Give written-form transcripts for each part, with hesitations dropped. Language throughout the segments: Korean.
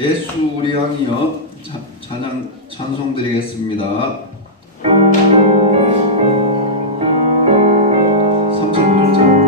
예수 우리 왕이여 찬송 드리겠습니다. 3,8절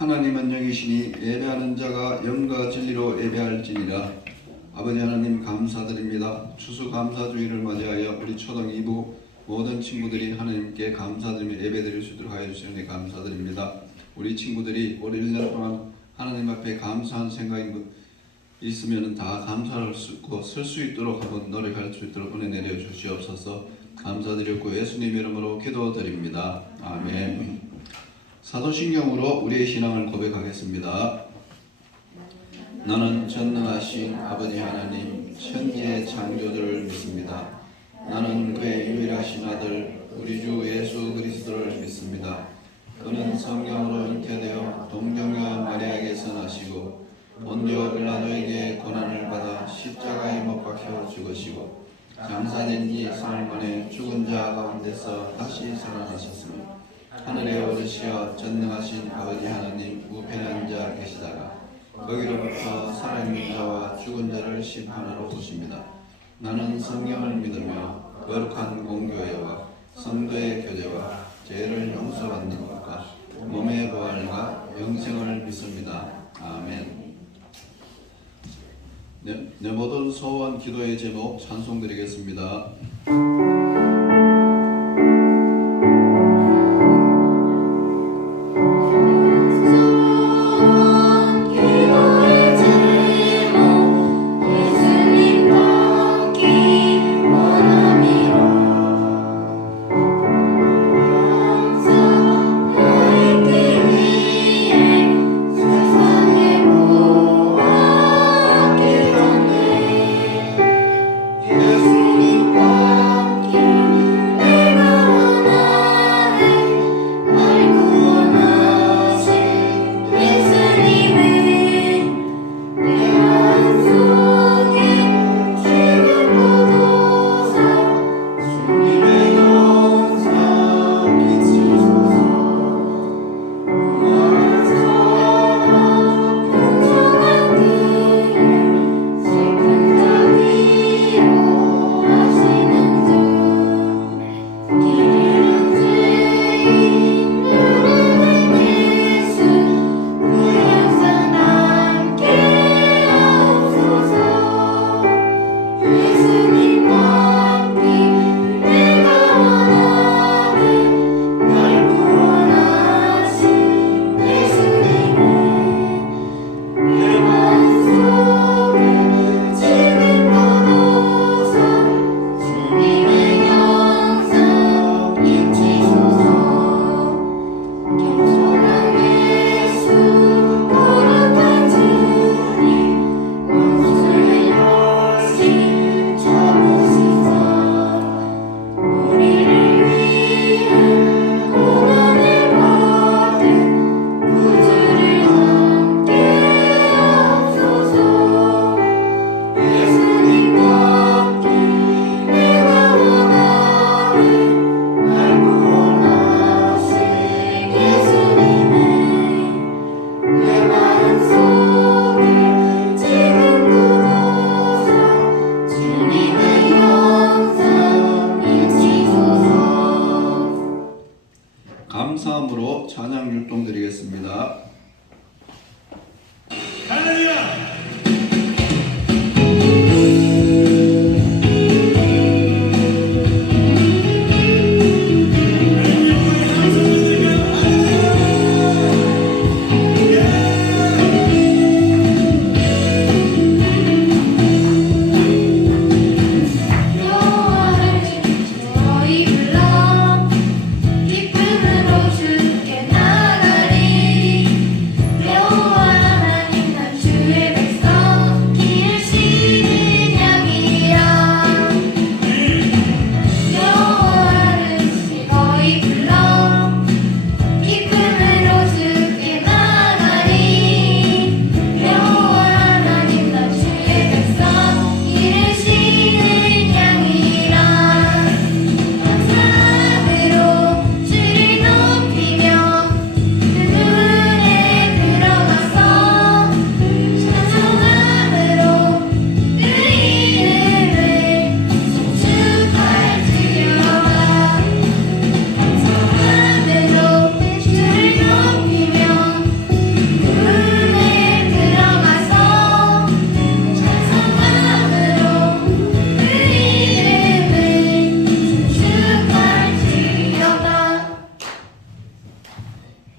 하나님은 영이시니 예배하는 자가 영과 진리로 예배할지니라. 아버지 하나님 감사드립니다. 추수감사주의를 맞이하여 우리 초등 2부 모든 친구들이 하나님께 감사드리며 예배드릴 수 있도록 하여 주시니 감사드립니다. 우리 친구들이 올 1년 동안 하나님 앞에 감사한 생각이 있으면 다 감사할 수 있고 쓸 수 있도록 한번 노력할 수 있도록 은혜 내려 주시옵소서. 감사드렸고 예수님 이름으로 기도드립니다. 아멘. 사도신경으로 우리의 신앙을 고백하겠습니다. 나는 전능하신 아버지 하나님 천지의 창조주를 믿습니다. 나는 그의 유일하신 아들 우리 주 예수 그리스도를 믿습니다. 그는 성령으로 잉태되어 동정녀 마리아에게서 나시고 본디오 빌라도에게 고난을 받아 십자가에 못 박혀 죽으시고 장사된 지 사흘 만에 죽은 자 가운데서 다시 살아나셨으며 하늘에 오르시어 전능하신 아버지 하나님 우편한 자 계시다가 거기로부터 살아있는 자와 죽은 자를 심판하러 오십니다. 나는 성령을 믿으며 거룩한 공교회와 성도의 교제와 죄를 용서받는 것과 몸의 부활과 영생을 믿습니다. 아멘. 내 모든 소원 기도의 제목 찬송드리겠습니다. 예수님 닮기 원함이라 찬양 율동 드리겠습니다. 할렐루야!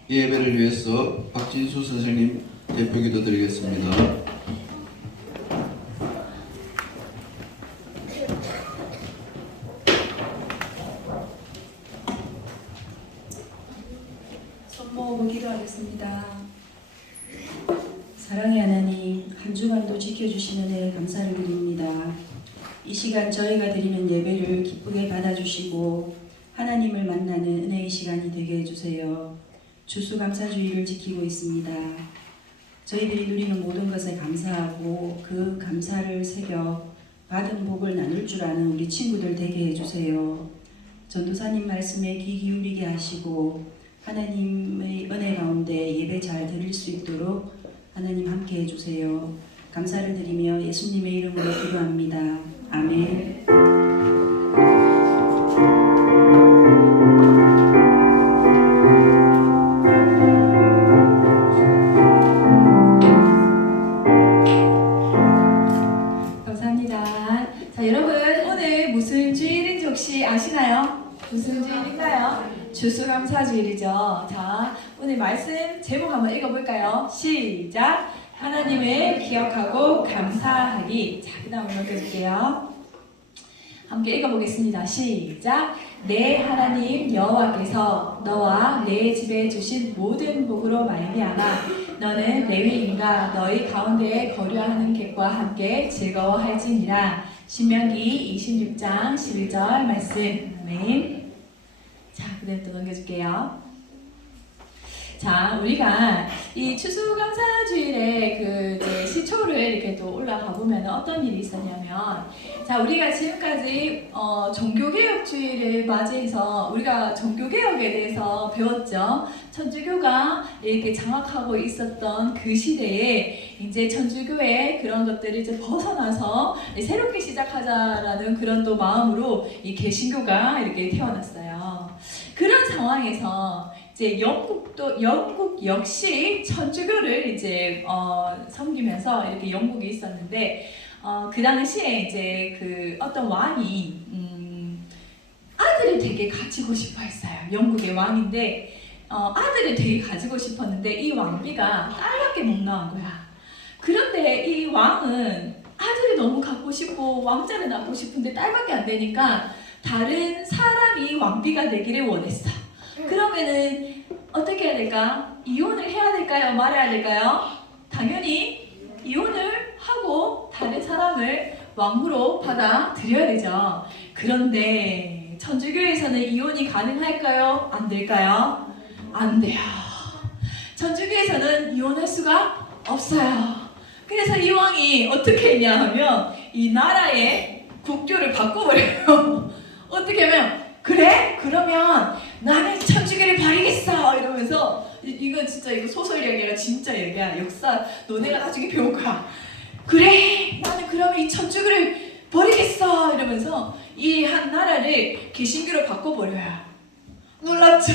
이 예배를 위해서 박진수 선생님 대표기도 드리겠습니다. 손 모으고 기도하겠습니다. 사랑의 하나님, 한 주간도 지켜주시는 은혜에 감사를 드립니다. 이 시간 저희가 드리는 예배를 기쁘게 받아주시고 하나님을 만나는 은혜의 시간이 되게 해주세요. 추수감사주의를 지키고 있습니다. 저희들이 누리는 모든 것에 감사하고 그 감사를 새겨 받은 복을 나눌 줄 아는 우리 친구들 되게 해주세요. 전도사님 말씀에 귀 기울이게 하시고 하나님의 은혜 가운데 예배 잘 드릴 수 있도록 하나님 함께 해주세요. 감사를 드리며 예수님의 이름으로 기도합니다. 아멘. 감사합니다. 자, 여러분 오늘 무슨 주일인지 혹시 아시나요? 무슨 주일인가요? 추수감사주일이죠. 자, 오늘 말씀 제목 한번 읽어볼까요? 시작! 하나님을 기억하고 감사하기. 자, 그 다음에 넘겨줄게요. 함께 읽어보겠습니다. 시작! 내 하나님 여호와께서 너와 내 집에 주신 모든 복으로 말미암아 너는 레위인과 너희 가운데에 거류하는 객과 함께 즐거워할지니라. 신명기 26장 11절 말씀. 아멘. 자, 그다음 또 넘겨줄게요. 자, 우리가 이 추수감사주일에 그 이제 시초를 이렇게 또 올라가 보면 어떤 일이 있었냐면, 자, 우리가 지금까지 종교개혁주의를 맞이해서 우리가 종교개혁에 대해서 배웠죠. 천주교가 이렇게 장악하고 있었던 그 시대에 이제 천주교의 그런 것들을 이제 벗어나서 새롭게 시작하자라는 그런 또 마음으로 이 개신교가 이렇게 태어났어요. 그런 상황에서 이제 영국 역시 천주교를 이제 섬기면서 이렇게 영국이 있었는데 그 당시에 이제 그 어떤 왕이 아들을 되게 가지고 싶어 했어요. 영국의 왕인데 아들을 되게 가지고 싶었는데 이 왕비가 딸밖에 못 낳은 거야. 그런데 이 왕은 아들이 너무 갖고 싶고 왕자를 낳고 싶은데 딸밖에 안 되니까 다른 사람이 왕비가 되기를 원했어. 그러면은 어떻게 해야 될까? 이혼을 해야 될까요? 말해야 될까요? 당연히 이혼을 하고 다른 사람을 왕으로 받아들여야 되죠. 그런데 천주교에서는 이혼이 가능할까요? 안 될까요? 안 돼요. 천주교에서는 이혼할 수가 없어요. 그래서 이 왕이 어떻게 했냐 하면 이 나라의 국교를 바꿔버려요. 어떻게 하면 그래? 그러면 나는 천주교를 버리겠어 이러면서 이거 진짜 이거 소설 이야기가 진짜 얘기야. 역사 너네가 나중에 배울 거야. 그래 나는 그러면 이 천주교를 버리겠어 이러면서 이 한 나라를 개신교로 바꿔버려요. 놀랐죠?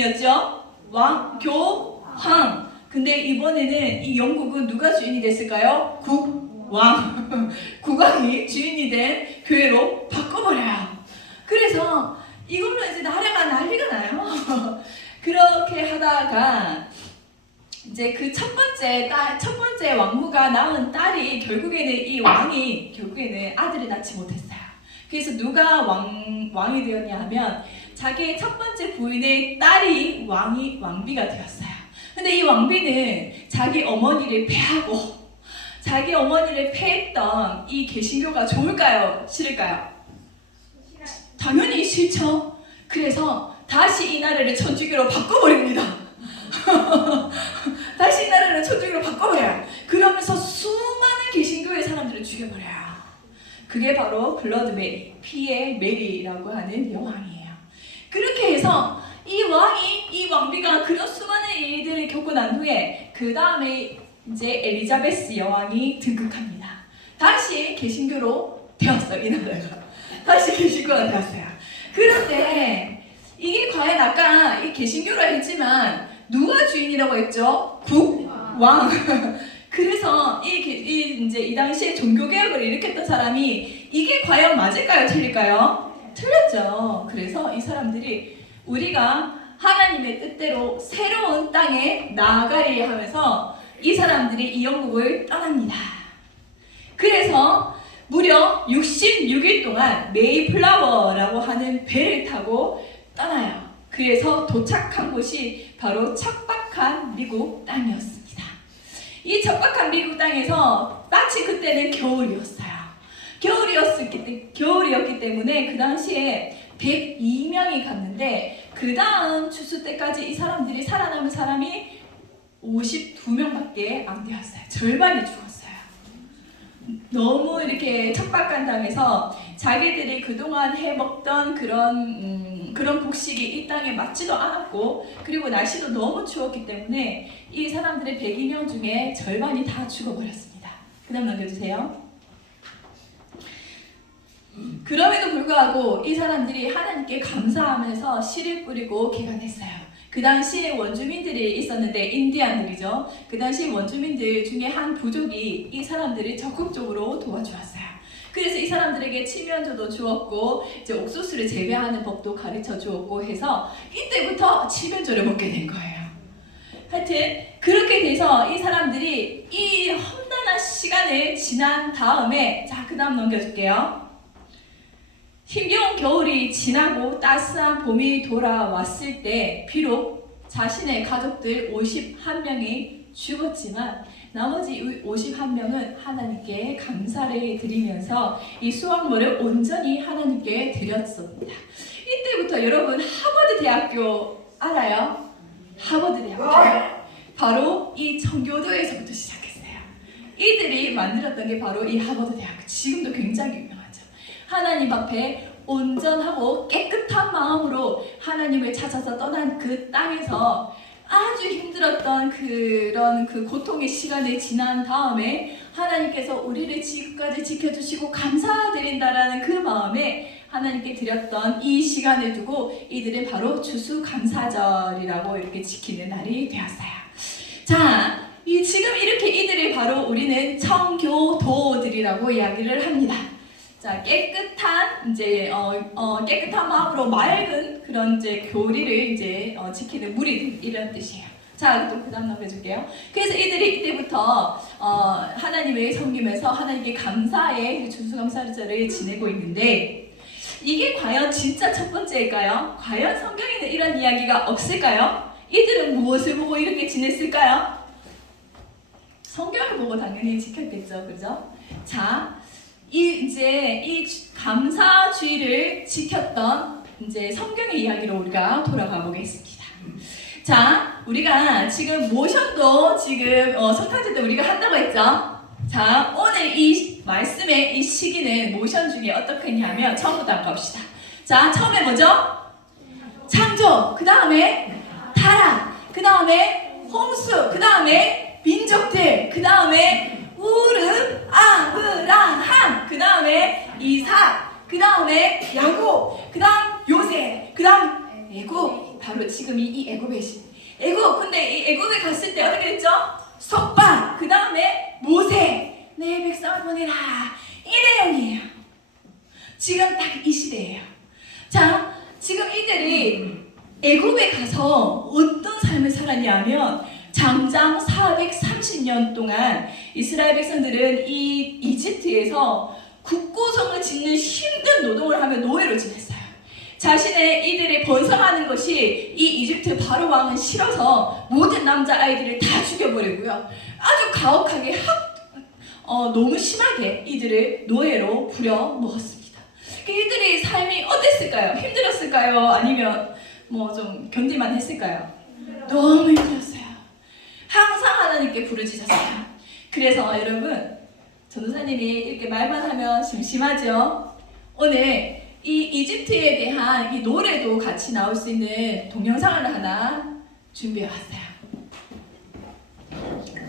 주인이었죠? 왕교황. 근데 이번에는 이 영국은 누가 주인이 됐을까요? 국왕. 국왕이 주인이 된 교회로 바꿔버려요. 그래서 이걸로 이제 나라가 난리가 나요. 그렇게 하다가 이제 그 첫 번째 왕후가 낳은 딸이 결국에는 이 왕이 결국에는 아들을 낳지 못했어요. 그래서 누가 왕이 되었냐 하면 자기의 첫 번째 부인의 딸이 왕비가 되었어요. 근데 이 왕비는 자기 어머니를 패하고 자기 어머니를 패했던 이 개신교가 좋을까요? 싫을까요? 당연히 싫죠. 그래서 다시 이 나라를 천주교로 바꿔버립니다. 다시 이 나라를 천주교로 바꿔버려요. 그러면서 수많은 개신교의 사람들을 죽여버려요. 그게 바로 블러드 메리, 피의 메리라고 하는 여왕이에요. 그렇게 해서 이 왕비가 그런 수많은 일들을 겪고 난 후에 그 다음에 이제 엘리자베스 여왕이 등극합니다. 다시 개신교로 되었어요. 이 나라가 다시 개신교가 되었어요. 그런데 이게 과연 아까 이 개신교라 했지만 누가 주인이라고 했죠? 국왕. 그래서 이 당시에 종교개혁을 일으켰던 사람이 이게 과연 맞을까요? 틀릴까요? 틀렸죠. 그래서 이 사람들이 우리가 하나님의 뜻대로 새로운 땅에 나아가리 하면서 이 사람들이 이 영국을 떠납니다. 그래서 무려 66일 동안 메이플라워라고 하는 배를 타고 떠나요. 그래서 도착한 곳이 바로 척박한 미국 땅이었습니다. 이 척박한 미국 땅에서 마치 그때는 겨울이었어요. 겨울이었기 때문에 그 당시에 102명이 갔는데 그 다음 추수 때까지 이 사람들이 살아남은 사람이 52명밖에 안 되었어요. 절반이 죽었어요. 너무 이렇게 척박한 땅에서 자기들이 그동안 해먹던 그런 곡식이 이 땅에 맞지도 않았고 그리고 날씨도 너무 추웠기 때문에 이 사람들의 102명 중에 절반이 다 죽어버렸습니다. 그 다음 넘겨주세요. 그럼에도 불구하고 이 사람들이 하나님께 감사하면서 씨를 뿌리고 개간했어요. 그 당시에 원주민들이 있었는데 인디안들이죠. 그 당시 원주민들 중에 한 부족이 이 사람들을 적극적으로 도와주었어요. 그래서 이 사람들에게 치면조도 주었고 이제 옥수수를 재배하는 법도 가르쳐 주었고 해서 이때부터 치면조를 먹게 된 거예요. 하여튼 그렇게 돼서 이 사람들이 이 험난한 시간을 지난 다음에 자, 그 다음 넘겨줄게요. 힘겨운 겨울이 지나고 따스한 봄이 돌아왔을 때 비록 자신의 가족들 51명이 죽었지만 나머지 51명은 하나님께 감사를 드리면서 이 수확물을 온전히 하나님께 드렸습니다. 이때부터 여러분 하버드 대학교 알아요? 하버드 대학교 바로 이 청교도에서부터 시작했어요. 이들이 만들었던 게 바로 이 하버드 대학교. 지금도 굉장히 유명하죠. 하나님 앞에 온전하고 깨끗한 마음으로 하나님을 찾아서 떠난 그 땅에서 아주 힘들었던 그런 고통의 시간을 지난 다음에 하나님께서 우리를 지금까지 지켜주시고 감사드린다라는 그 마음에 하나님께 드렸던 이 시간을 두고 이들은 바로 추수감사절이라고 이렇게 지키는 날이 되었어요. 자, 지금 이렇게 이들을 바로 우리는 청교도들이라고 이야기를 합니다. 자, 깨끗한 깨끗한 마음으로 맑은 그런 교리를 지키는 무리들 이런 뜻이에요. 자, 또 그다음 넘겨줄게요. 그래서 이들이 이때부터 하나님을 섬기면서 하나님께 감사의 추수감사절을 지내고 있는데 이게 과연 진짜 첫 번째일까요? 과연 성경에는 이런 이야기가 없을까요? 이들은 무엇을 보고 이렇게 지냈을까요? 성경을 보고 당연히 지켰겠죠, 그죠? 자. 이 감사주의를 지켰던 성경의 이야기로 우리가 돌아가 보겠습니다. 자, 우리가 지금 모션도 성탄절 때 우리가 한다고 했죠? 자, 오늘 이 말씀의 이 시기는 모션 중에 어떻게 했냐면 처음부터 한번 갑시다. 자, 처음에 뭐죠? 창조, 그 다음에 타락, 그 다음에 홍수, 그 다음에 민족들, 그 다음에 우르, 아브라함, 그 다음에 이삭, 그 다음에 야곱, 그 다음 요셉, 그 다음 애굽. 바로 지금 모습이 이 애굽의 신. 근데 이 애굽에 갔을 때 어떻게 됐죠? 석방, 그 다음에 모세, 내 백성을 보내라. 이 내용이에요. 지금 딱 이 시대예요. 자, 지금 이들이 애굽에 가서 어떤 삶을 살았냐면 장장 430년 동안 이스라엘 백성들은 이 이집트에서 국고성을 짓는 힘든 노동을 하며 노예로 지냈어요. 자신의 이들이 번성하는 것이 이 이집트 바로 왕은 싫어서 모든 남자아이들을 다 죽여버리고요. 아주 가혹하게 너무 심하게 이들을 노예로 부려먹었습니다. 이들의 삶이 어땠을까요? 힘들었을까요? 아니면 뭐 좀 견딜만 했을까요? 너무 힘들었어요. 항상 하나님께 부르짖었어요. 그래서 여러분, 전도사님이 이렇게 말만 하면 심심하죠? 오늘 이 이집트에 대한 이 노래도 같이 나올 수 있는 동영상을 하나 준비해왔어요.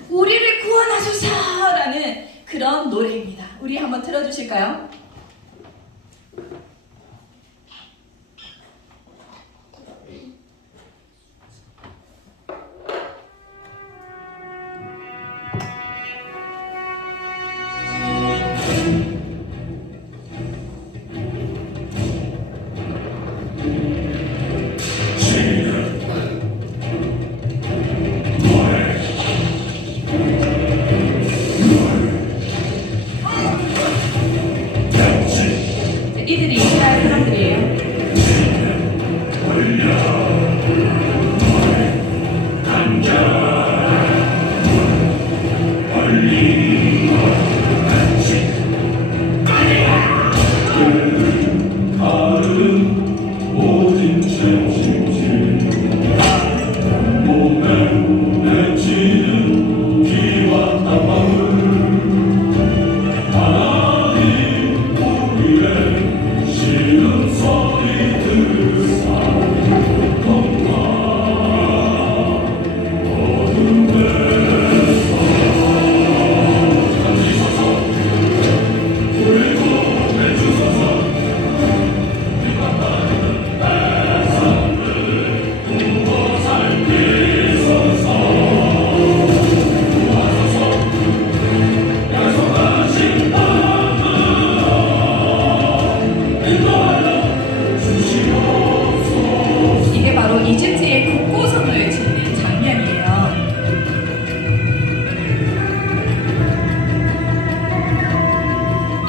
우리를 구원하소서라는 그런 노래입니다. 우리 한번 틀어주실까요? 이들이 이스라엘 사람들이에요. 이게 바로 이집트의 국고성을 짓는 장면이에요.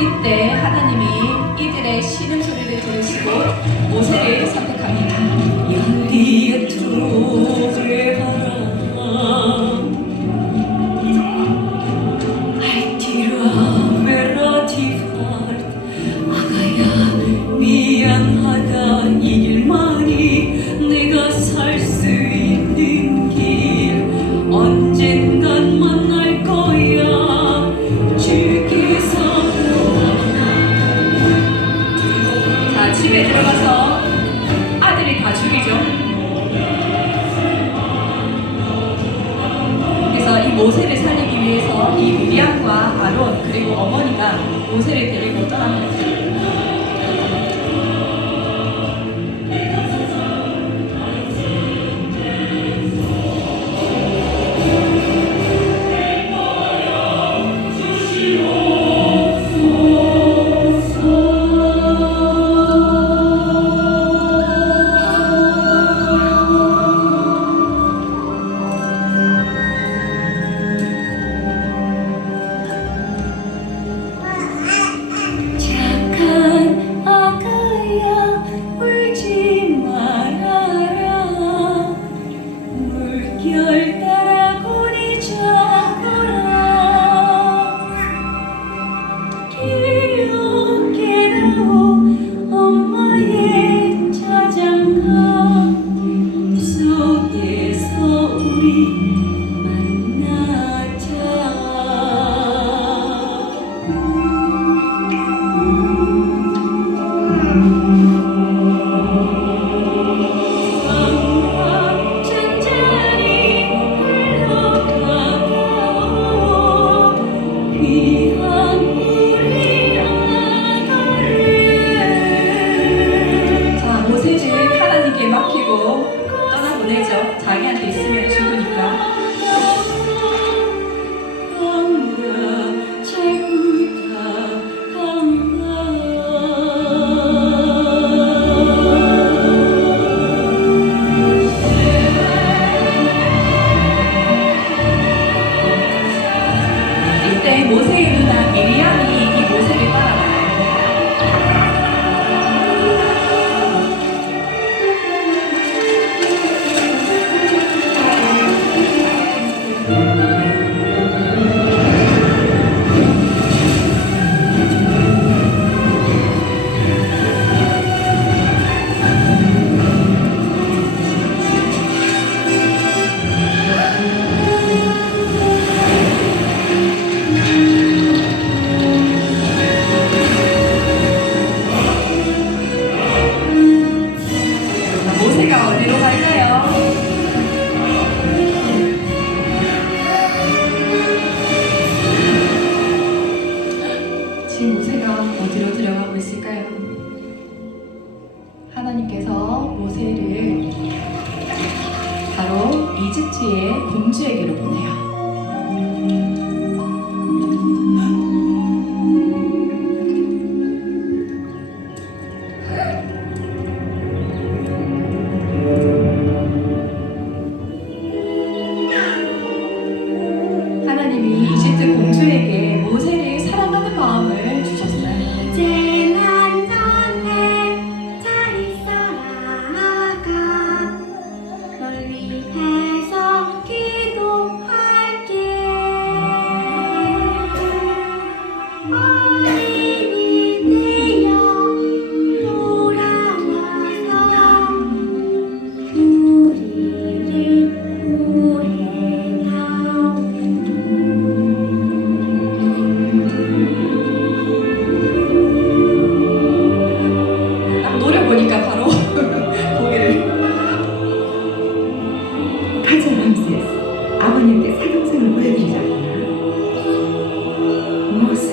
이때 하나님이 이들의 신음소리를 들으시고 모세를 선택합니다. 연기에 투게하라 알티라 메라티파르 아가야 미안하다 이 길만이 내가 살 수 있는 길 언젠간 만날 거야 주께서 자, 집에 들어가서 아들이 다 죽이죠. 그래서 이 모세를 살리기 위해서 이 미리암과 아론 그리고 어머니가 모세를 데리고 떠납니다. 자 지금 모세가 어디로 들어가고 있을까요? 하나님께서 모세를 바로 이집트의 공주에게로 보내요. 하나님이 이집트 공주에게 모세를 사랑하는 마음을 주셨어요. 이제 난 너네 잘 있어라 아가 널 위해서 기도할게 어린이 되어 돌아와서 우리를 구해다오 딱 노래 보니까 바로 고개를. 가자 람세스, 아버님께 사동생을 보여드리자꾸나. 모세,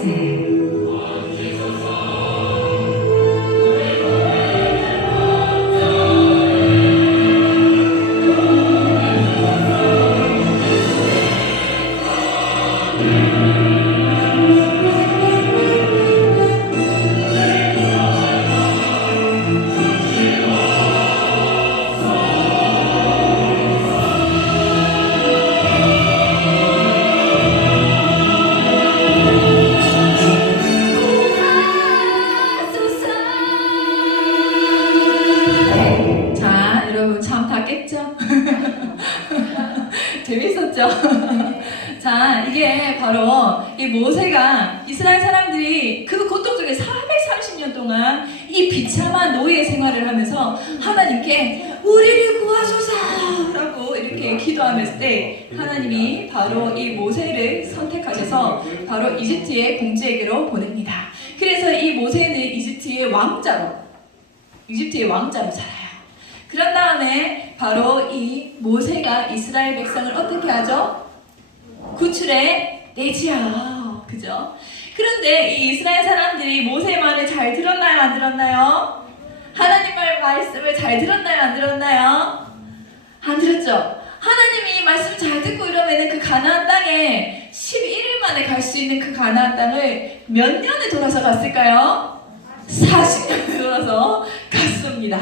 자, 여러분 참 다 깼죠? 재밌었죠? 자, 이게 바로 이 모세가 이스라엘 사람들이 그 고통 속에 430년 동안 이 비참한 노예 생활을 하면서 하나님께 우리를 구하소서라고 이렇게 기도하면서 때 하나님이 바로 이 모세를 선택하셔서 바로 이집트의 공주에게로 보냅니다. 그래서 이 모세는 이집트의 왕자로 자라요. 그런 다음에 바로 이 모세가 이스라엘 백성을 어떻게 하죠? 구출해 내지요. 그죠? 그런데 이 이스라엘 사람들이 모세의 말을 잘 들었나요? 안 들었나요? 하나님 말씀을 잘 들었나요? 안 들었나요? 안 들었죠? 하나님이 말씀 잘 듣고 이러면은 그 가나안 땅에 11일 만에 갈 수 있는 그 가나안 땅을 몇 년에 돌아서 갔을까요? 40년에 돌아서 갔습니다.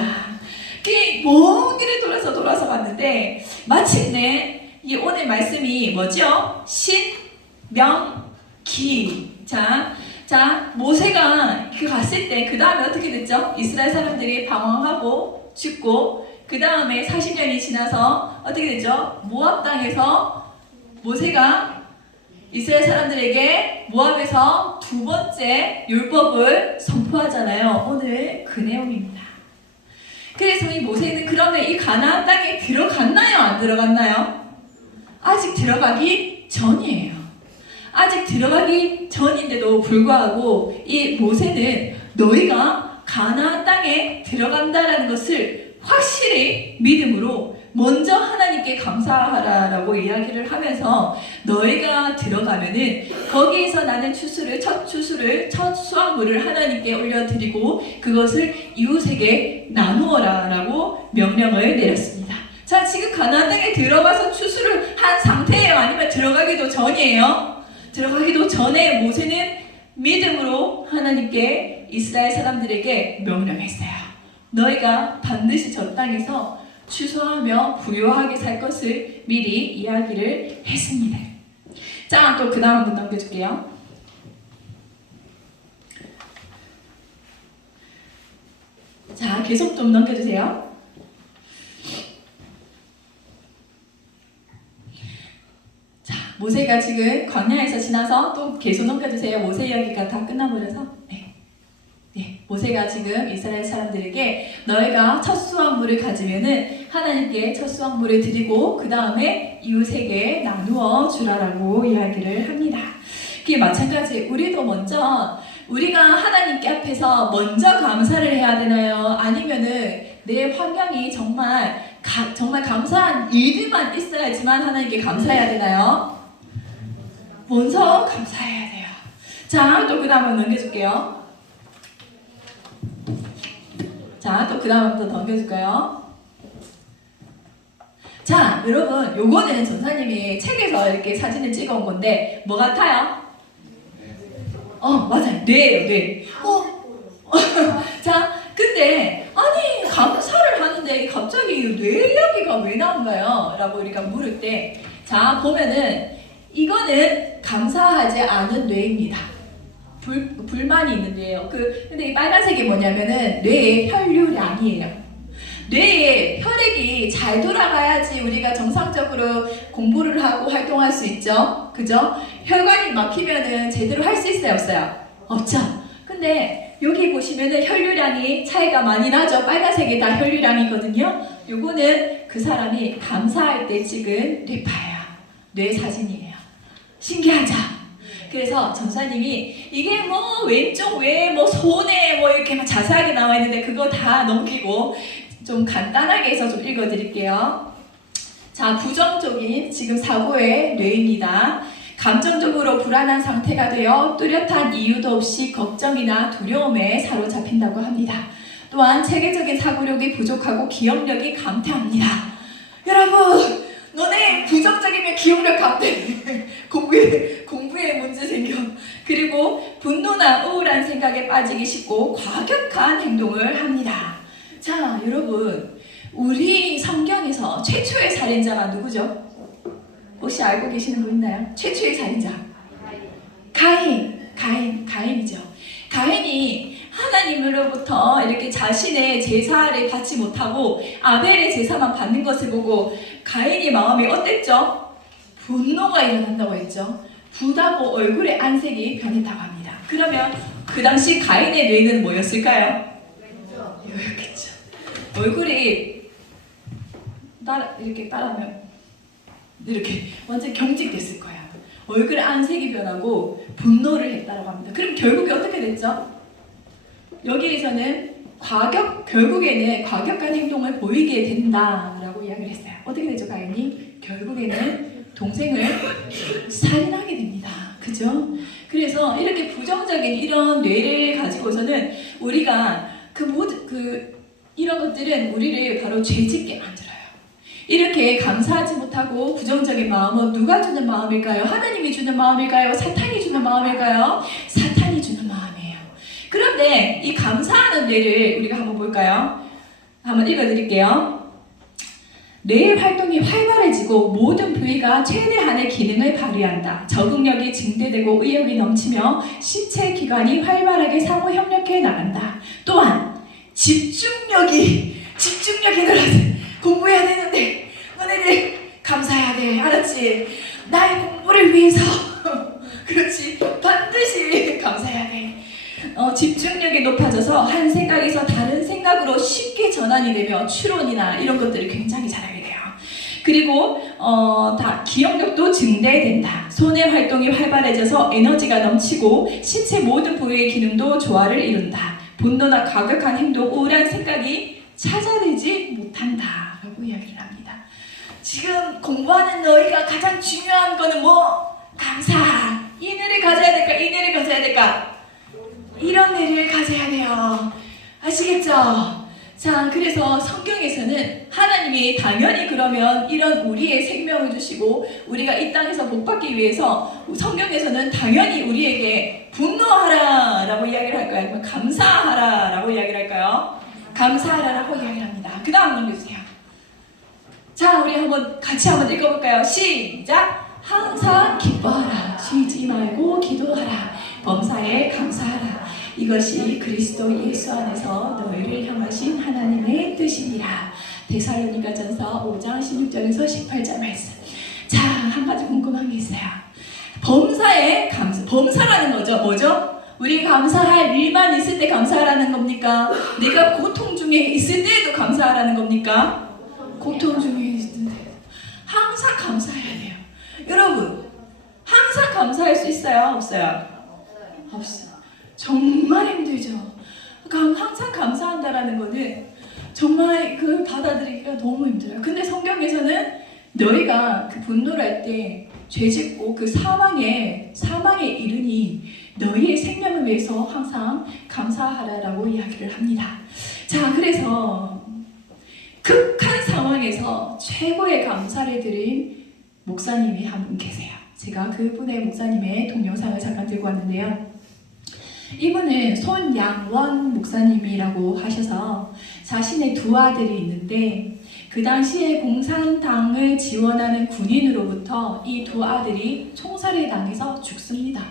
먼 길을 돌아서 갔는데 마침내 이 오늘 말씀이 뭐죠? 신명기. 자, 모세가 그 갔을 때 그 다음에 어떻게 됐죠? 이스라엘 사람들이 방황하고 죽고 그 다음에 40년이 지나서 어떻게 됐죠? 모압 땅에서 모세가 이스라엘 사람들에게 모압에서 두 번째 율법을 선포하잖아요. 오늘 그 내용입니다. 그래서 이 모세는 그러면 이 가나안 땅에 들어갔나요? 안 들어갔나요? 아직 들어가기 전이에요. 아직 들어가기 전인데도 불구하고 이 모세는 너희가 가나안 땅에 들어간다라는 것을 확실히 믿음으로 먼저 하나님께 감사하라라고 이야기를 하면서 너희가 들어가면은 거기에서 나는 첫 수확물을 하나님께 올려드리고 그것을 이웃에게 나누어라라고 명령을 내렸습니다. 자, 지금 가나안 땅에 들어가서 추수를 한 상태예요? 아니면 들어가기도 전이에요? 들어가기도 전에 모세는 믿음으로 하나님께 이스라엘 사람들에게 명령했어요. 너희가 반드시 저 땅에서 추수하며 부유하게 살 것을 미리 이야기를 했습니다. 자, 또 그 다음 한번 넘겨줄게요. 자, 계속 좀 넘겨주세요. 자, 모세가 지금 광야에서 지나서 또 계속 넘겨주세요. 모세 이야기가 다 끝나버려서. 네, 모세가 지금 이스라엘 사람들에게 너희가 첫 수확물을 가지면은 하나님께 첫 수확물을 드리고 그 다음에 이웃에게 나누어 주라라고 이야기를 합니다. 그게 마찬가지 우리도 먼저 우리가 하나님께 앞에서 먼저 감사를 해야 되나요? 아니면은 내 환경이 정말 감사한 일들만 있어야지만 하나님께 감사해야 되나요? 먼저 감사해야 돼요. 자, 또 그 다음에 넘겨줄게요. 자, 또 그 다음에 또 넘겨줄까요? 자, 여러분, 요거는 전사님이 책에서 이렇게 사진을 찍어온 건데 뭐 같아요? 맞아요. 뇌예요, 뇌. 자, 근데 아니 감사를 하는데 갑자기 뇌 이야기가 왜 나온가요? 라고 우리가 물을 때, 자 보면은 이거는 감사하지 않은 뇌입니다. 불만이 있는 뇌예요. 근데 이 빨간색이 뭐냐면은 뇌의 혈류량이에요. 뇌에 혈액이 잘 돌아가야지 우리가 정상적으로 공부를 하고 활동할 수 있죠. 그죠? 혈관이 막히면은 제대로 할 수 있어요, 없어요? 없죠. 근데 여기 보시면은 혈류량이 차이가 많이 나죠. 빨간색이 다 혈류량이거든요. 요거는 그 사람이 감사할 때 찍은 뇌파예요. 뇌 사진이에요. 신기하죠? 그래서 전사님이 이게 뭐 왼쪽 외에 뭐 손에 뭐 이렇게 막 자세하게 나와 있는데 그거 다 넘기고 좀 간단하게 해서 좀 읽어드릴게요. 자, 부정적인 지금 사고의 뇌입니다. 감정적으로 불안한 상태가 되어 뚜렷한 이유도 없이 걱정이나 두려움에 사로잡힌다고 합니다. 또한 체계적인 사고력이 부족하고 기억력이 감퇴합니다. 여러분, 너네 부정적이면 기억력 감퇴. 공부에 문제 생겨. 그리고 분노나 우울한 생각에 빠지기 쉽고 과격한 행동을 합니다. 자, 여러분, 우리 성경에서 최초의 살인자가 누구죠? 혹시 알고 계시는 분 있나요? 최초의 살인자 가인이죠. 가인이 하나님으로부터 이렇게 자신의 제사를 받지 못하고 아벨의 제사만 받는 것을 보고 가인의 마음이 어땠죠? 분노가 일어난다고 했죠. 부다고 얼굴의 안색이 변했다고 합니다. 그러면 그 당시 가인의 뇌는 뭐였을까요? 이거였겠죠. 얼굴이 이렇게 따라하면 이렇게 완전 경직됐을 거야. 얼굴 안색이 변하고 분노를 했다고 합니다. 그럼 결국에 어떻게 됐죠? 여기에서는 결국에는 과격한 행동을 보이게 된다라고 이야기를 했어요. 어떻게 되죠, 가인이? 결국에는 동생을 살인하게 됩니다. 그죠? 그래서 이렇게 부정적인 이런 뇌를 가지고서는 우리가 이런 것들은 우리를 바로 죄짓게 만들어요. 이렇게 감사하지 못하고 부정적인 마음은 누가 주는 마음일까요? 하나님이 주는 마음일까요? 사탄이 주는 마음일까요? 사탄이 주는 마음이에요. 그런데 이 감사하는 뇌를 우리가 한번 볼까요? 한번 읽어드릴게요. 뇌의 활동이 활발해지고 모든 부위가 최대한의 기능을 발휘한다. 적응력이 증대되고 의욕이 넘치며 신체 기관이 활발하게 상호 협력해 나간다. 또한 집중력이 늘어서 공부해야 되는데 너네들 감사해야 돼. 알았지? 나의 공부를 위해서 그렇지, 반드시 감사해야 돼. 집중력이 높아져서 한 생각에서 다른 생각으로 쉽게 전환이 되며 추론이나 이런 것들을 굉장히 잘하게 돼요. 그리고 기억력도 증대된다. 손의 활동이 활발해져서 에너지가 넘치고 신체 모든 부위의 기능도 조화를 이룬다. 분노나 과격한 행동, 우울한 생각이 찾아내지 못한다 라고 이야기를 합니다. 지금 공부하는 너희가 가장 중요한 거는 뭐? 감사. 이 뇌를 가져야 될까? 이 뇌를 가져야 될까? 이런 뇌를 가져야 돼요. 아시겠죠? 자, 그래서 성경에서는 하나님이 당연히 그러면 이런 우리의 생명을 주시고 우리가 이 땅에서 복받기 위해서 성경에서는 당연히 우리에게 분노하라 라고 이야기를 할까요? 아니면 감사하라 라고 이야기를 할까요? 감사하라 라고 이야기를 합니다. 그 다음 넘겨주세요. 자, 우리 같이 한번 읽어볼까요? 시작! 항상 기뻐하라. 쉬지 말고 기도하라. 범사에 감사하라. 이것이 그리스도 예수 안에서 너희를 향하신 하나님의 뜻이니라. 데살로니가전서 5장 16절에서 18절 말씀. 자, 한 가지 궁금한 게 있어요. 범사에 범사라는 거죠. 뭐죠? 우리 감사할 일만 있을 때 감사하라는 겁니까? 내가 고통 중에 있을 때에도 감사하라는 겁니까? 고통 중에 있을 때 항상 감사해야 돼요. 여러분, 항상 감사할 수 있어요? 없어요? 없어요. 정말 힘들죠. 그러니까 항상 감사한다라는 거는 정말 그걸 받아들이기가 너무 힘들어요. 근데 성경에서는 너희가 그 분노를 할 때 죄짓고 그 사망에 이르니 너희의 생명을 위해서 항상 감사하라라고 이야기를 합니다. 자, 그래서 극한 상황에서 최고의 감사를 드린 목사님이 한 분 계세요. 제가 그분의 목사님의 동영상을 잠깐 들고 왔는데요. 이분은 손양원 목사님이라고 하셔서 자신의 두 아들이 있는데 그 당시에 공산당을 지원하는 군인으로부터 이 두 아들이 총살을 당해서 죽습니다.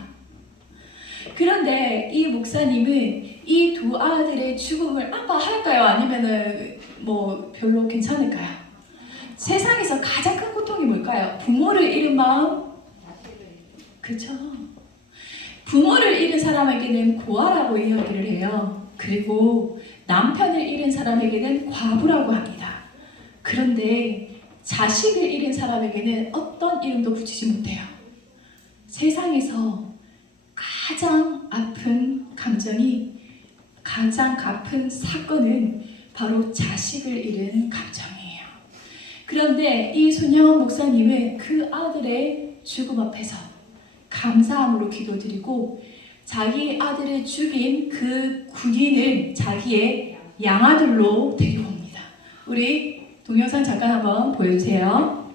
그런데 이 목사님은 이 두 아들의 죽음을 아파할까요? 아니면은 뭐 별로 괜찮을까요? 세상에서 가장 큰 고통이 뭘까요? 부모를 잃은 마음? 그렇죠. 부모를 잃은 사람에게는 고아라고 이야기를 해요. 그리고 남편을 잃은 사람에게는 과부라고 합니다. 그런데 자식을 잃은 사람에게는 어떤 이름도 붙이지 못해요. 세상에서 가장 아픈 감정이, 가장 아픈 사건은 바로 자식을 잃은 감정이에요. 그런데 이 손양원 목사님은 그 아들의 죽음 앞에서 감사함으로 기도드리고 자기 아들을 죽인 그 군인을 자기의 양아들로 데리고 옵니다. 우리 동영상 잠깐 한번 보여주세요.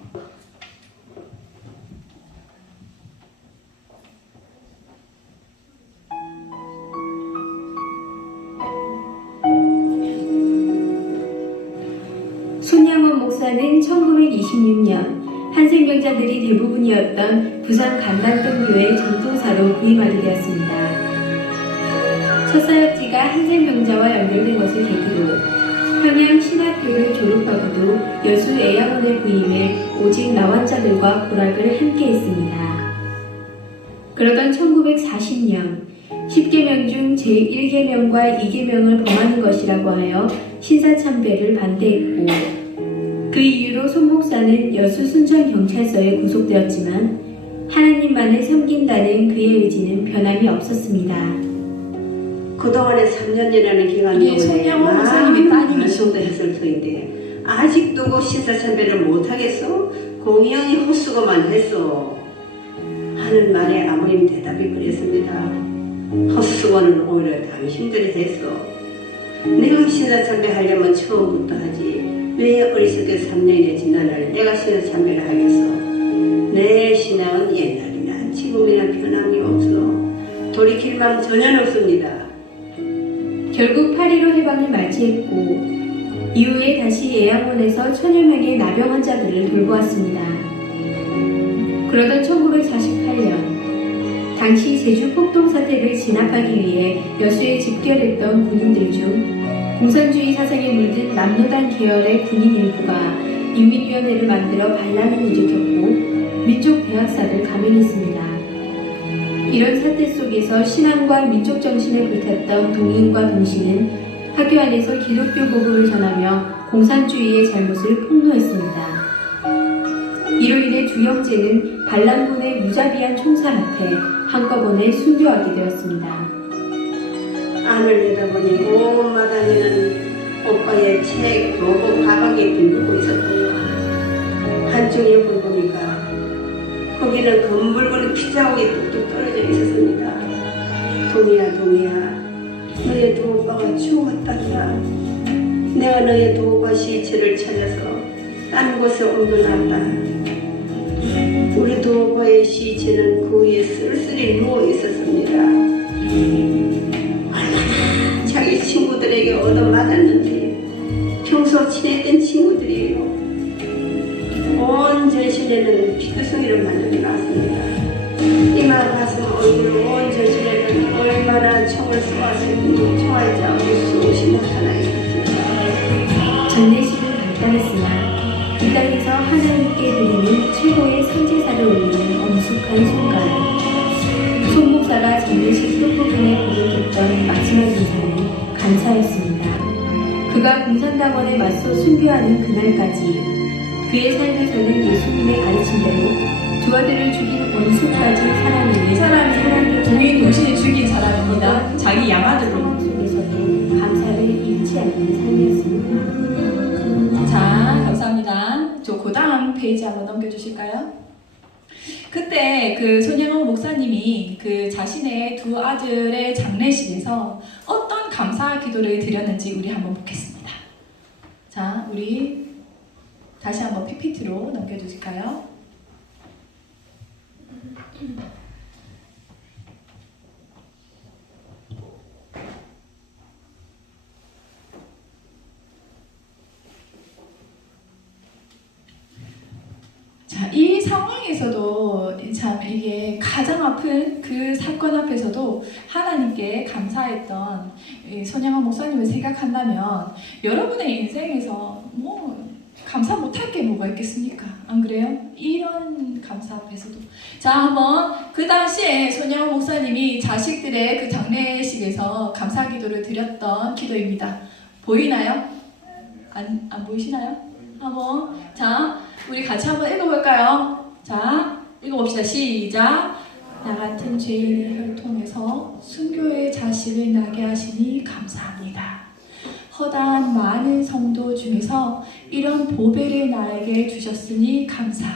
손양원 목사는 1926년 한생병자들이 대부분이었던 부산 간단동교회 전도사로 부임하게 되었습니다. 첫 사역지가 한생병자와 연결된 것을 계기로 평양 신학교를 졸업하고도 여수 애양원에 부임해 오직 나환자들과 고락을 함께 했습니다. 그러던 1940년 10계명 중 제1계명과 2계명을 범하는 것이라고 하여 신사참배를 반대했고 그 이유로 손 목사는 여수 순천경찰서에 구속되었지만 하나님만을 섬긴다는 그의 의지는 변함이 없었습니다. 그동안에 3년이라는 기간 이게 손양원 목사님의 따님이시죠. 했을 터인데 아직도 그 신사참배를 못하겠어? 공영이 헛수고만 했어 하는 말에 아버님 대답이 그랬습니다. 헛수고는 오히려 당신들이 했어. 내가 신사참배 하려면 처음부터 하지 왜 어리석게 3년이 지나를 내가 신사참배를 하겠어. 내 신앙은 옛날이나 지금이나 변함이 없어. 돌이킬 마음 전혀 없습니다. 결국 8.15 해방을 맞이했고 이후에 다시 예양원에서 1000여 명의 나병 환자들을 돌보았습니다. 그러던 1948년 당시 제주 폭동 사태를 진압하기 위해 여수에 집결했던 군인들 중 공산주의 사상에 물든 남노당 계열의 군인 일부가 인민위원회를 만들어 반란을 일으켰고 민족 대학살을 감행했습니다. 이런 사태 속에서 신앙과 민족 정신을 불탔던 동인과 동신은 학교 안에서 기독교 복음을 전하며 공산주의의 잘못을 폭로했습니다. 이로 인해 두 형제는 반란군의 무자비한 총살 앞에 한꺼번에 순교하게 되었습니다. 안을 내다보니 온 마당에는 오빠의 책, 로고, 가방에 빈두고 있었고요. 한쪽 옆을 보니까 거기는 검붉은 피자옥이 뚝뚝 떨어져 있었습니다. 동이야 동이야 너의 두 오빠가 죽었단다. 내가 너의 두 오빠 시체를 찾아서 딴 곳에 옮겨놨다. 우리 두 오빠의 시체는 그 위에 쓸쓸히 누워 있었습니다. 얼마나 자기 친구들에게 얻어맞았는지 평소 친했던 친구들이에요. 온 전신에는 피투성이를 만들어 놨습니다. 이마 가슴 얼굴 온 전신에는 얼마나 총을 쏘았는지 총알자국이 수없이 나타나 있습니다. 장례식은 간단했으나 이 땅에서 하나님께 드리는 최고의 상제사를 올리는 엄숙한 순간 손 목사가 장례식 끝부분에 고백했던 마지막 인사는 감사였습니다. 그가 공산당원에 맞서 순교하는 그날까지 그의 삶에서는 예수님의 가르침대로 두 아들을 죽인 원수까지 사랑하는 이 사람이 동인 동신을 죽인 사람입니다. 자기 양아들로. 상황 속에서도 감사를 잃지 않는 삶이었습니다. 자, 감사합니다. 저 그 다음 페이지 한번 넘겨주실까요? 그때 그 손양원 목사님이 그 자신의 두 아들의 장례식에서 어떤 감사 기도를 드렸는지 우리 한번 보겠습니다. 자, 우리 다시 한번 PPT로 넘겨주실까요? 자, 이 상황에서도 참 이게 가장 아픈 그 사건 앞에서도 하나님께 감사했던 이 손양원 목사님을 생각한다면 여러분의 인생에서 뭐 감사 못할 게 뭐가 있겠습니까? 안 그래요? 이런 감사 앞에서도. 자, 한번 그 당시에 손양원 목사님이 자식들의 그 장례식에서 감사 기도를 드렸던 기도입니다. 보이나요? 안 보이시나요? 한번 자, 우리 같이 한번 읽어볼까요? 자, 읽어봅시다. 시작. 나 같은 죄인의 혈통에서 순교의 자식을 나게 하시니 감사합니다. 허다한 많은 성도 중에서 이런 보배를 나에게 주셨으니 감사.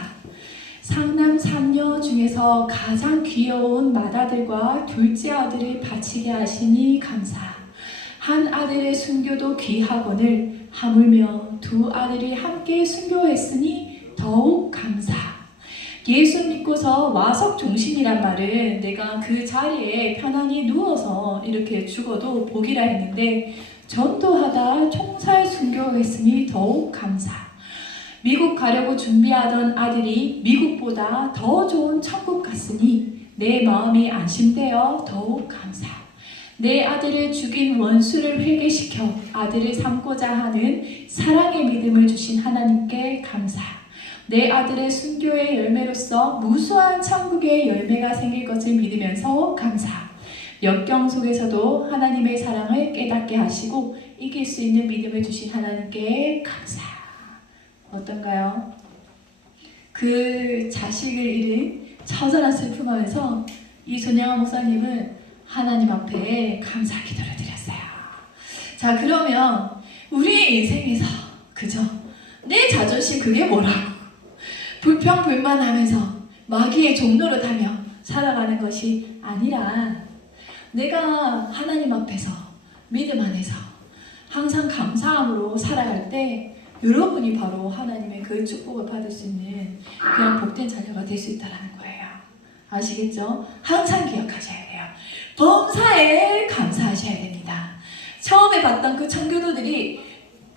상남 삼녀 중에서 가장 귀여운 맏아들과 둘째 아들을 바치게 하시니 감사. 한 아들의 순교도 귀하거늘 하물며 두 아들이 함께 순교했으니 더욱 감사. 예수 믿고서 와석 종신이란 말은 내가 그 자리에 편안히 누워서 이렇게 죽어도 복이라 했는데 전도하다 총살 순교했으니 더욱 감사. 미국 가려고 준비하던 아들이 미국보다 더 좋은 천국 갔으니 내 마음이 안심되어 더욱 감사. 내 아들을 죽인 원수를 회개시켜 아들을 삼고자 하는 사랑의 믿음을 주신 하나님께 감사. 내 아들의 순교의 열매로서 무수한 천국의 열매가 생길 것을 믿으면서 감사. 역경 속에서도 하나님의 사랑을 깨닫게 하시고 이길 수 있는 믿음을 주신 하나님께 감사. 어떤가요? 그 자식을 잃은 처절한 슬픔하면서 이 손양원 목사님은 하나님 앞에 감사 기도를 드렸어요. 자, 그러면 우리의 인생에서 그죠? 내 자존심 그게 뭐라고? 불평불만하면서 마귀의 종노릇 하며 살아가는 것이 아니라 내가 하나님 앞에서 믿음 안에서 항상 감사함으로 살아갈 때 여러분이 바로 하나님의 그 축복을 받을 수 있는 그냥 복된 자녀가 될 수 있다는 거예요. 아시겠죠? 항상 기억하셔야 돼요. 범사에 감사하셔야 됩니다. 처음에 봤던 그 청교도들이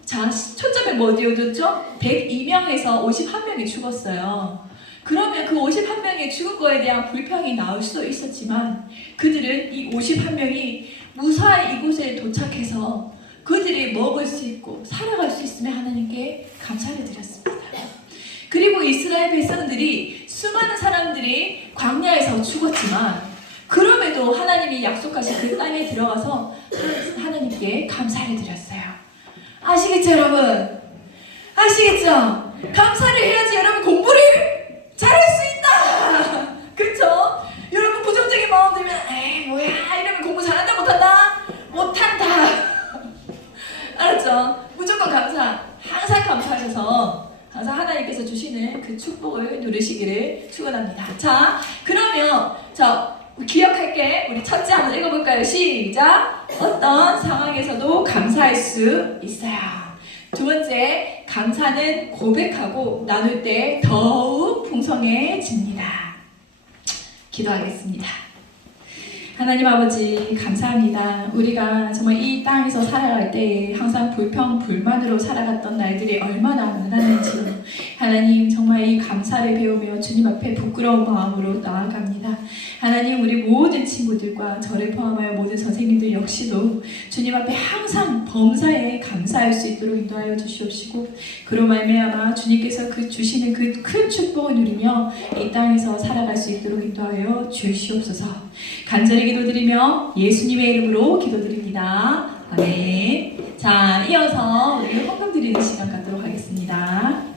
자, 초점을 뭐 어디에 뒀죠? 102명에서 51명이 죽었어요. 그러면 그 51명이 죽은 거에 대한 불평이 나올 수도 있었지만 그들은 이 51명이 무사히 이곳에 도착해서 그들이 먹을 수 있고 살아갈 수 있으면 하나님께 감사를 드렸습니다. 그리고 이스라엘 백성들이 수많은 사람들이 광야에서 죽었지만 그럼에도 하나님이 약속하신 그 땅에 들어가서 하나님께 감사를 드렸어요. 아시겠죠, 여러분? 아시겠죠? 감사를 해야지 여러분 공부를 잘할 수 있다. 그렇죠? 여러분 부정적인 마음 들면 에이 뭐야 이러면 공부 잘한다 못한다? 못한다. 알았죠? 무조건 감사. 항상 감사하셔서 항상 하나님께서 주시는 그 축복을 누리시기를 축원합니다. 자, 그러면 기억할게. 우리 첫째 한번 읽어볼까요? 시작. 어떤 상황에서도 감사할 수 있어요. 두 번째, 감사는 고백하고 나눌 때 더욱 풍성해집니다. 기도하겠습니다. 하나님 아버지 감사합니다. 우리가 정말 이 땅에서 살아갈 때 항상 불평 불만으로 살아갔던 날들이 얼마나 많았는지 하나님 정말 이 감사를 배우며 주님 앞에 부끄러운 마음으로 나아갑니다. 하나님 우리 모든 친구들과 저를 포함하여 모든 선생님들 역시도 주님 앞에 항상 범사에 감사할 수 있도록 인도하여 주시옵시고 그로 말미암아 주님께서 그 주시는 그 큰 축복을 누리며 이 땅에서 살아갈 수 있도록 인도하여 주시옵소서. 간절히 기도드리며 예수님의 이름으로 기도드립니다. 아멘. 자, 이어서 우리 헌금 드리는 시간 갖도록 하겠습니다.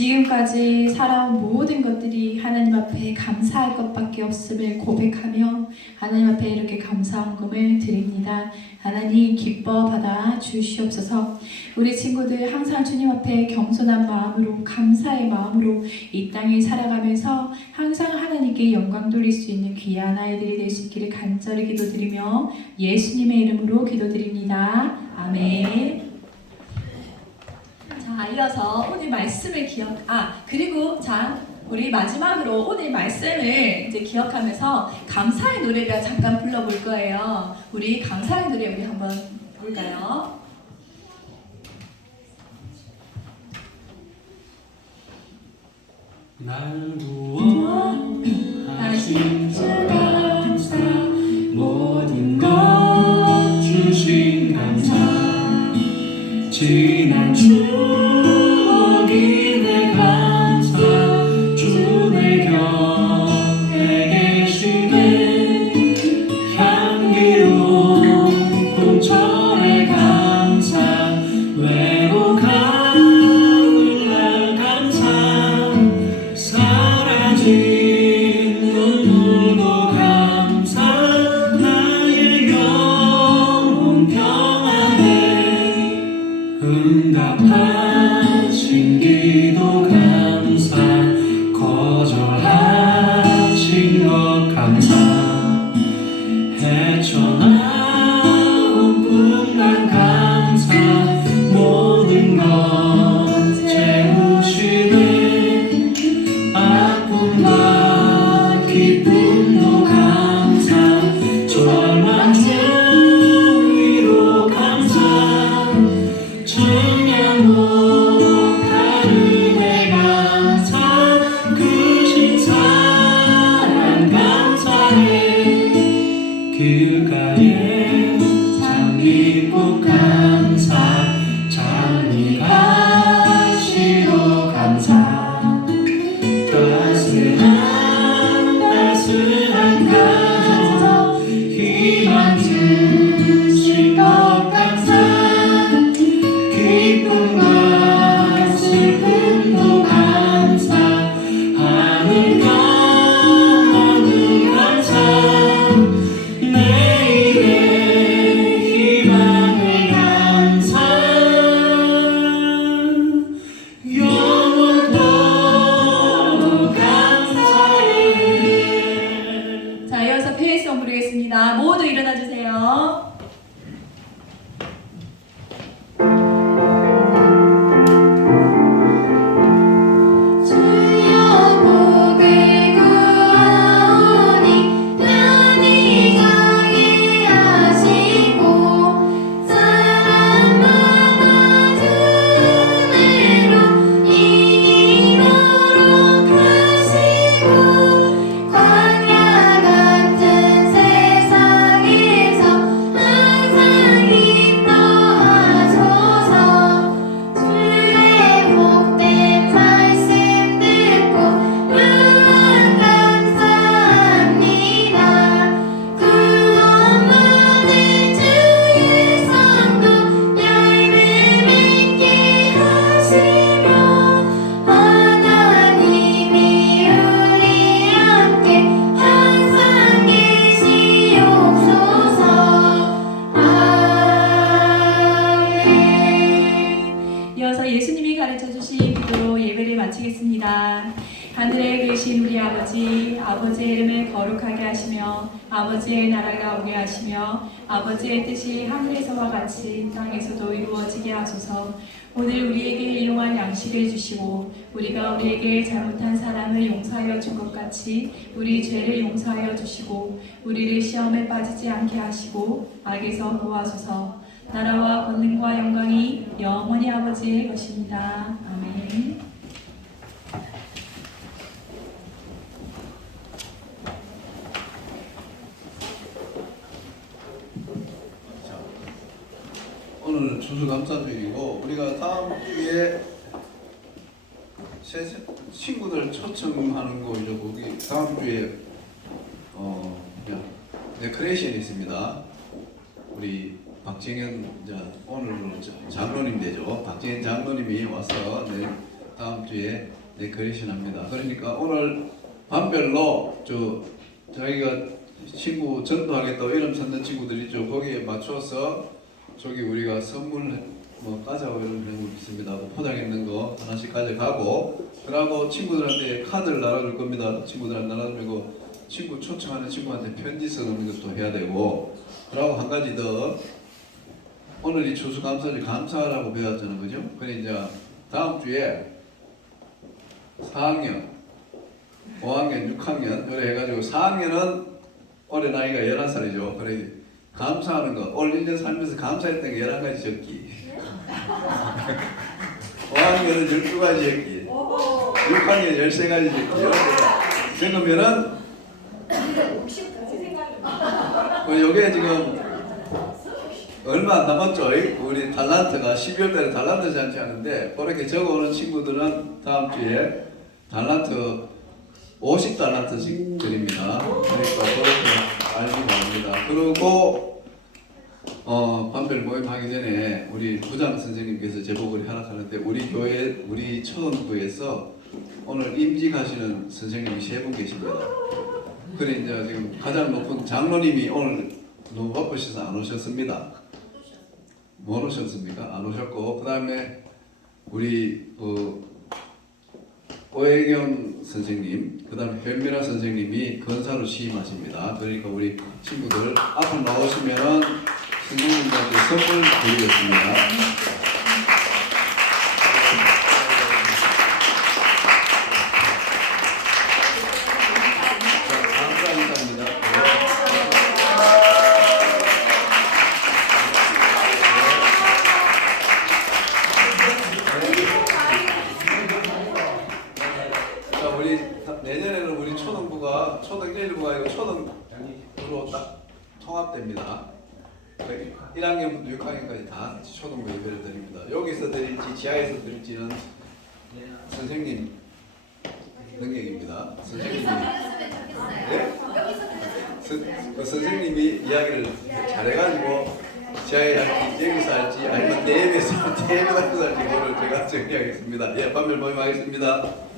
지금까지 살아온 모든 것들이 하나님 앞에 감사할 것밖에 없음을 고백하며 하나님 앞에 이렇게 감사헌금을 드립니다. 하나님 기뻐 받아 주시옵소서. 우리 친구들 항상 주님 앞에 겸손한 마음으로 감사의 마음으로 이 땅에 살아가면서 항상 하나님께 영광 돌릴 수 있는 귀한 아이들이 될 수 있기를 간절히 기도드리며 예수님의 이름으로 기도드립니다. 아멘. 자, 이어서 오늘 말씀을 그리고 우리 마지막으로 오늘 말씀을 이제 기억하면서 감사의 노래를 잠깐 불러볼 거예요. 우리 감사의 노래 우리 한번 볼까요? 날 구원하신 주 감사, 모든 것 주신 감사, 지난 추억이 내 감사, 주 내 곁에 계시네, 향기로운 봄철의 감사, 외로운 가을날 감사, 사라진 눈물도 감사, 나의 영혼 평안해, 응답하신 기도 감사, 거절하신 것 감사, 헤쳐나온 꿈난 감사, 모든 것 채우시네, 아픔과 기쁨도 감사, 절망 중 위로 감사, 청량 못하는 내 감사, 크신 사랑 감사해, 길가에 장미꽃 감사, 장미 가시도 감사, 따스한 가족 희망 주신 것 감사, 기쁨과 슬픔도 감사, 하늘 감사, 내일의 희망을 감사, 영원토록 감사해. 자, 이어서 페이스원 부르겠습니다. 모두 일어나 주세요. 주여 복을 구하오니 편히 가게 하시고 사랑마다 주 은혜로 이기도록 하시고 광야 같은 세상에서 항상 기뻐하소서. 주의 복된 말씀 듣고 무한 감사합니다. 구원 받은 주의 성도 열매 맺게 하시며 하나님이 우리 함께 항상 계시옵소서. 아멘. 이어서 예수님이 가르쳐 주신 기도로 예배를 마치겠습니다. 하늘에 계신 우리 아버지, 아버지의 이름을 거룩하게 하시며 아버지의 나라가 오게 하시며 아버지의 뜻이 하늘에서와 같이 땅에서도 이루어지게 하소서. 오늘 우리에게 일용할 양식을 주시고 우리가 우리에게 잘못한 사람을 용서하여 준 것 같이 우리 죄를 용서하여 주시고 우리를 시험에 빠지지 않게 하시고 악에서 구하소서. 나라와 권능과 영광이 영원히 아버지의 것입니다. 아멘. 오늘 추수감사주일이고 우리가 다음 주에 친구들 초청하는 거 이제 거기 다음 주에 데코레이션이 있습니다. 우리 박정현 오늘 장로님 되죠. 박정현 장로님이 와서 다음 주에 거리신합니다. 그러니까 오늘 반별로 저희가 친구 전도하겠다고 이름 찾는 친구들이 있죠. 거기에 맞춰서 저기 우리가 선물 과자 이런 거 있습니다. 포장했는 거 하나씩 가져가고, 그러고 친구들한테 카드를 나눠줄 겁니다. 친구들한테 나눠주고 친구 초청하는 친구한테 편지 쓰는 것도 해야 되고, 그러고 한 가지 더, 오늘 이 추수감사절 감사하라고 배웠잖아요, 그죠? 그래 이제 다음 주에 4학년, 5학년, 6학년 그래 해가지고 4학년은 올해 나이가 11살이죠. 그래 감사하는 거, 올 1년 살면서 감사했던 게 11가지 적기. 5학년은 12가지 적기. 6학년 13가지 적기. 이렇게 적으면은 요게 지금 얼마 안 남았죠? 우리 달란트가 12월 달에 달란트 잔치 하는데, 그렇게 적어오는 친구들은 다음 주에 달란트 50달란트씩 드립니다. 그러니까 그렇게 알기 바랍니다. 그리고 반별 모임 하기 전에 우리 부장 선생님께서 제복을 허락하는데, 우리 교회, 우리 초등부에서 오늘 임직하시는 선생님이 3분 계십니다. 그래 이제 지금 가장 높은 장로님이 오늘 너무 바쁘셔서 안 오셨습니다. 못 오셨습니까? 안 오셨고, 그 다음에 우리 오혜경 선생님, 그 다음에 변미라 선생님이 건사로 취임하십니다. 그러니까 우리 친구들 앞으로 나오시면은 선생님들한테 선물 드리겠습니다. 내년에는 우리 초등부가 초등 1부가 아니고 초등으로 딱 통합됩니다. 1학년부터 6학년까지 다 초등부 예배를 드립니다. 여기서 드릴지 지하에서 드릴지는 선생님 능력입니다. 선생님이 그 선생님이 이야기를 잘해가지고 지하에 할지 여기서 할지 아니면 대회에서 할지 대회에서 할지 그거를 제가 정리하겠습니다. 예, 반별 모임하겠습니다.